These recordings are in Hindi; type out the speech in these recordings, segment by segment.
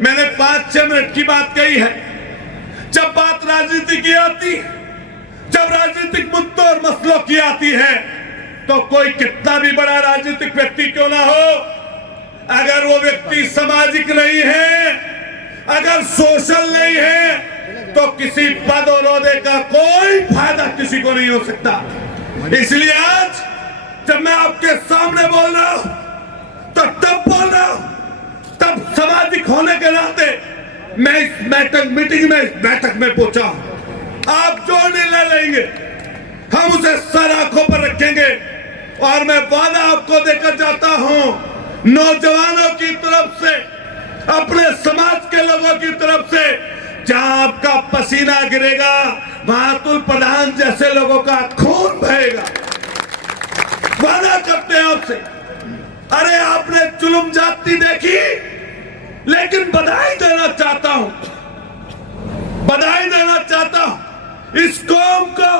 मैंने 5-6 मिनट की बात कही है। जब बात राजनीति की आती, जब राजनीतिक मुद्दों और मसलों की आती है, तो कोई कितना भी बड़ा राजनीतिक व्यक्ति क्यों ना हो, अगर वो व्यक्ति सामाजिक नहीं है, अगर सोशल नहीं है, तो किसी पद और ओहदे का कोई फायदा किसी को नहीं हो सकता। इसलिए आज जब मैं आपके सामने बोल रहा हूं, तो तब बोल रहा हूं, तब सामाजिक होने के नाते मैं इस बैठक में पहुंचा। आप जो निर्णय लेंगे हम उसे सर आंखों पर रखेंगे। और मैं वादा आपको देकर जाता हूं, नौजवानों की तरफ से, अपने समाज के लोगों की तरफ से, जहां आपका पसीना गिरेगा वहां अतुल प्रधान जैसे लोगों का खून बहेगा। वादा करते हैं आपसे। अरे आपने जुल्म जाति देखी, लेकिन बधाई देना चाहता हूं, बधाई देना चाहता हूं इस कौम को।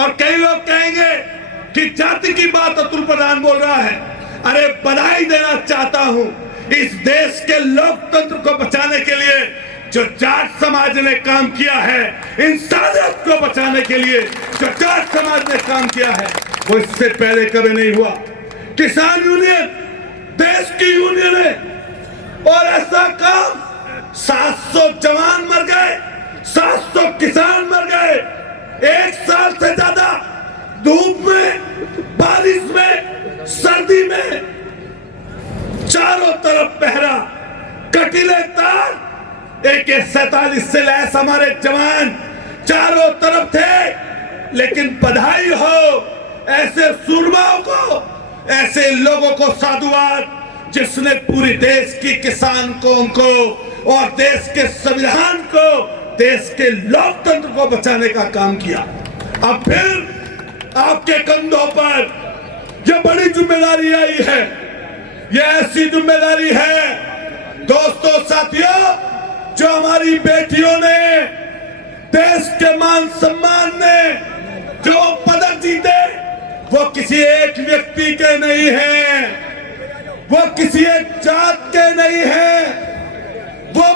और कई लोग कहेंगे कि जाति की बात अतुल प्रधान बोल रहा है। अरे बधाई देना चाहता हूं इस देश के लोकतंत्र को बचाने के लिए जो जाट समाज ने काम किया है, इंसानियत को बचाने के लिए जो जाट समाज ने काम किया है, वो इससे पहले कभी नहीं हुआ। किसान यूनियन देश की यूनियन है, और ऐसा काम 700 जवान मर गए, 700 किसान मर गए, 1 साल से ज्यादा धूप में, बारिश में, सर्दी में, चारों तरफ पहरा, कटीले तार, AK-47 से लैस हमारे जवान चारों तरफ थे। लेकिन बधाई हो ऐसे सूरमाओं को, ऐसे लोगों को साधुवाद, जिसने पूरी देश की किसान कौम को और देश के संविधान को, देश के लोकतंत्र को बचाने का काम किया। अब फिर आपके कंधों पर यह बड़ी जिम्मेदारी आई है। यह ऐसी जिम्मेदारी है दोस्तों, साथियों, जो हमारी बेटियों ने, देश के मान सम्मान ने जो पदक जीते, वो किसी एक व्यक्ति के नहीं है, वो किसी एक जात के नहीं है। वो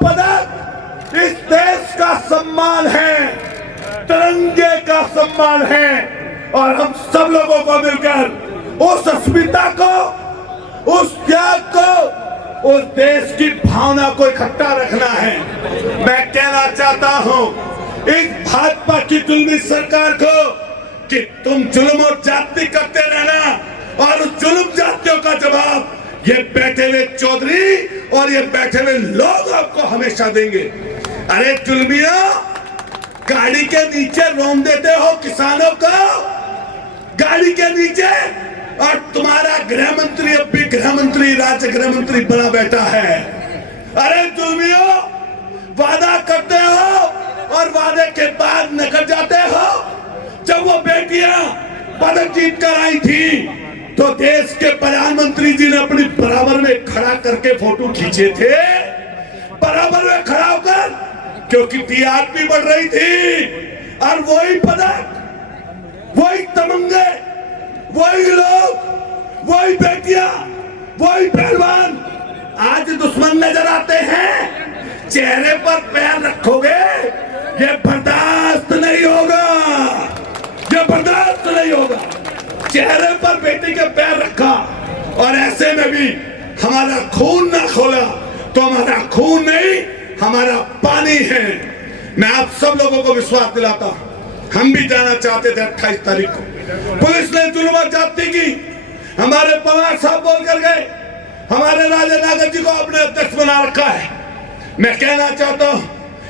पदक इस देश का सम्मान है, तिरंगे का सम्मान है। और हम सब लोगों को मिलकर उस अस्मिता को, उस त्याग को, उस देश की भावना को इकट्ठा रखना है। मैं कहना चाहता हूं इस भाजपा की जुल्मी सरकार को कि तुम जुल्म और जाति करते रहना, और उस जुल्म जातियों का जवाब ये बैठे हुए चौधरी और ये बैठे हुए लोग आपको हमेशा देंगे। अरे जुल्मियों, गाड़ी के नीचे रोन देते हो किसानों को, गाड़ी के नीचे, और तुम्हारा गृह मंत्री अब भी गृह मंत्री, राज्य गृह मंत्री बना बैठा है। अरे जुल्मियों, वादा करते हो और वादे के बाद निकल जाते हो। जब वो बेटियां पदक जीत कर आई थी, तो देश के प्रधानमंत्री जी ने अपनी बराबर में खड़ा करके फोटो खींचे थे, बराबर में खड़ा होकर, क्योंकि टीआरपी बढ़ रही थी। और वही पदक, वही तमंगे, वही लोग, वही बेटियां, वही पहलवान आज दुश्मन नजर आते हैं। चेहरे पर पैर रखोगे, ये बर्दाश्त नहीं होगा, ये बर्दाश्त नहीं होगा। चेहरे पर बेटी के पैर रखा, और ऐसे में भी हमारा खून ना खोला, तो हमारा खून नहीं, हमारा पानी है। मैं आप सब लोगों को विश्वास दिलाता हूं, हम भी जाना चाहते थे 28 तारीख को। पुलिस ने जुल्म जाति की, हमारे पवार साहब बोल कर गए, हमारे राजा नागर जी को अपने अध्यक्ष बना रखा है। मैं कहना चाहता हूं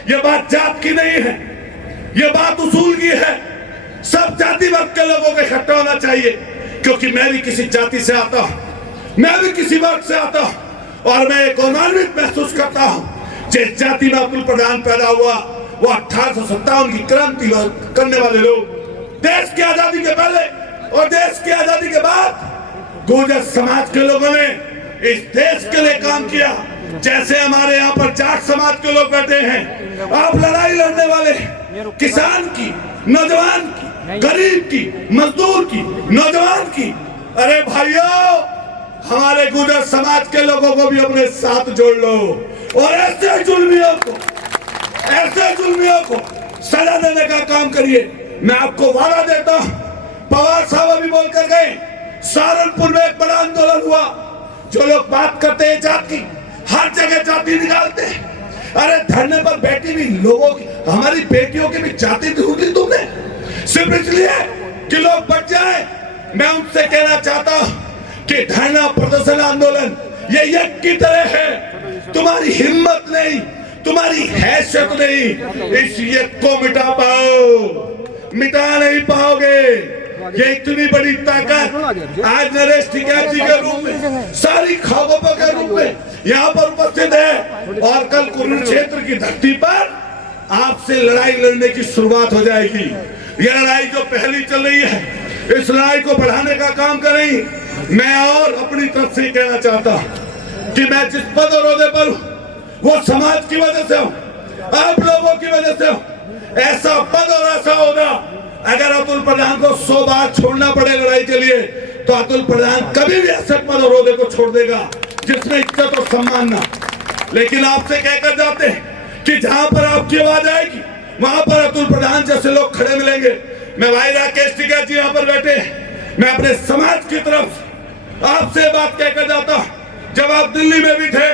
ये बात जात की नहीं है, ये बात उसूल की है। सब जाति वर्ग के लोगों को इकट्ठा होना चाहिए, क्योंकि मैं भी किसी जाति से आता हूं, मैं भी किसी वर्ग से आता हूं, और मैं एक गौरवान्वित महसूस करता हूं जिस जाति में अतुल प्रधान पैदा हुआ, वो 1857 की क्रांति करने वाले लोग, देश की आजादी के पहले और देश की आजादी के बाद गुर्जर समाज के लोगों ने इस देश के लिए काम किया। जैसे हमारे यहाँ पर जाट समाज के लोग बैठे हैं, आप लड़ाई लड़ने वाले किसान की, नौजवान की, गरीब की, मजदूर की, नौजवान की। अरे भाइयों, हमारे गुर्जर समाज के लोगों को भी अपने साथ जोड़ लो और ऐसे जुल्मियों को सजा देने का काम करिए। मैं आपको वादा देता हूं, पवार साहब अभी बोल कर गए, सहारनपुर में एक बड़ा आंदोलन हुआ। जो लोग बात करते हैं जाति की, हर जगह जाति निकालते हैं। अरे धरने पर बैठी हुई लोगों की, हमारी बेटियों की भी जाति ढूंढ ली तुमने, सिर्फ इसलिए कि लोग बच जाए। मैं उनसे कहना चाहता हूं कि धरना प्रदर्शन आंदोलन ये यज्ञ की तरह है। तुम्हारी हिम्मत नहीं, तुम्हारी हैसियत नहीं इस यज्ञ को मिटा मिटा नहीं पाओगे। ये इतनी बड़ी ताकत आज नरेश टिकैत जी के रूप में, सारी खाबों के रूप में यहाँ पर उपस्थित है और कल कुरुक्षेत्र की धरती पर आपसे लड़ाई लड़ने की शुरुआत हो जाएगी। ये लड़ाई जो पहली चल रही है, इस लड़ाई को बढ़ाने का काम करेंगे। मैं और अपनी तरफ से कहना चाहता हूँ कि मैं जिस पद और ओहदे पर हूँ वो समाज की वजह से हूँ, आप लोगों की वजह से हूँ। ऐसा पद और ऐसा ओहदा अगर अतुल प्रधान को 100 बार छोड़ना पड़े लड़ाई के लिए, तो अतुल प्रधान कभी भी ऐसे पद और ओहदे को छोड़ देगा जिसमें इज्जत और सम्मान ना। लेकिन आपसे कहकर जाते हैं कि जहां पर आपकी आवाज आएगी वहां पर अतुल प्रधान जैसे लोग खड़े मिलेंगे। मैं भाई राकेश टिकैत जी यहाँ पर बैठे, मैं अपने समाज की तरफ आपसे बात कहकर जाता हूं। जब आप दिल्ली में भी थे,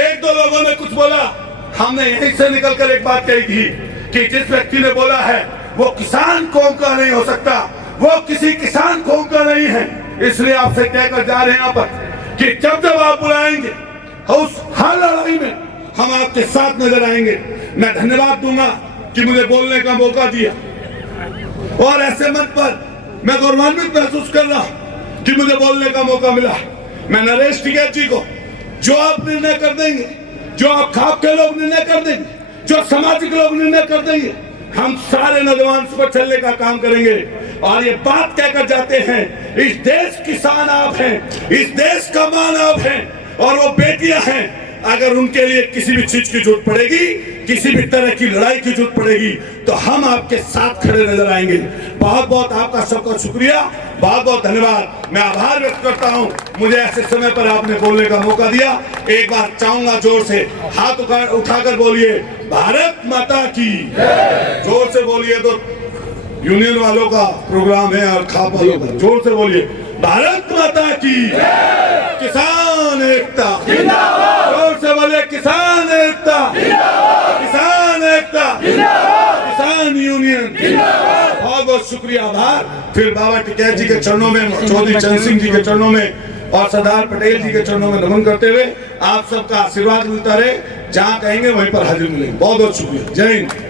एक दो लोगों ने कुछ बोला, हमने यहीं से निकलकर एक बात कही थी कि जिस व्यक्ति ने बोला है वो किसान कौम का नहीं हो सकता, वो किसी किसान कौम का नहीं है। इसलिए आपसे कहकर जा रहे हैं यहाँ पर कि जब जब आप बुलाएंगे उस हर लड़ाई में हम आपके साथ नजर आएंगे। मैं धन्यवाद दूंगा कि मुझे बोलने का मौका दिया और ऐसे मंच पर मैं गौरवान्वित महसूस कर रहा हूं कि मुझे बोलने का मौका मिला। मैं नरेश टिकैत जी को, जो आप निर्णय कर देंगे, जो आप खाप के लोग निर्णय कर देंगे, जो सामाजिक लोग निर्णय कर देंगे, हम सारे नौजवान उस पर चलने का काम करेंगे। और ये बात कहकर जाते हैं, इस देश की शान आप हैं, इस देश का मान आप हैं और वो बेटियां हैं। अगर उनके लिए किसी भी चीज की जरूरत पड़ेगी, किसी भी तरह की लड़ाई की जरूरत पड़ेगी, तो हम आपके साथ खड़े नजर आएंगे। बहुत बहुत आपका सबका शुक्रिया, बहुत बहुत धन्यवाद। मैं आभार व्यक्त करता हूं, मुझे ऐसे समय पर आपने बोलने का मौका दिया। एक बार चाहूंगा जोर से हाथ उठाकर बोलिए, भारत माता की। जोर से बोलिए, तो यूनियन वालों का प्रोग्राम है और खाप वालों का। जोर से बोलिए, भारत माता की। किसान एकता, जोर से बोलिए, किसान एकता, किसान एकता, किसान यूनियन। बहुत बहुत शुक्रिया, आभार। फिर बाबा टिकैत जी के चरणों में, चौधरी चरण सिंह जी के चरणों में और सरदार पटेल जी के चरणों में नमन करते हुए आप सबका आशीर्वाद मिलता रहे। जहां कहेंगे वहीं पर हाजिर मिलेंगे। बहुत बहुत शुक्रिया। जय हिंद।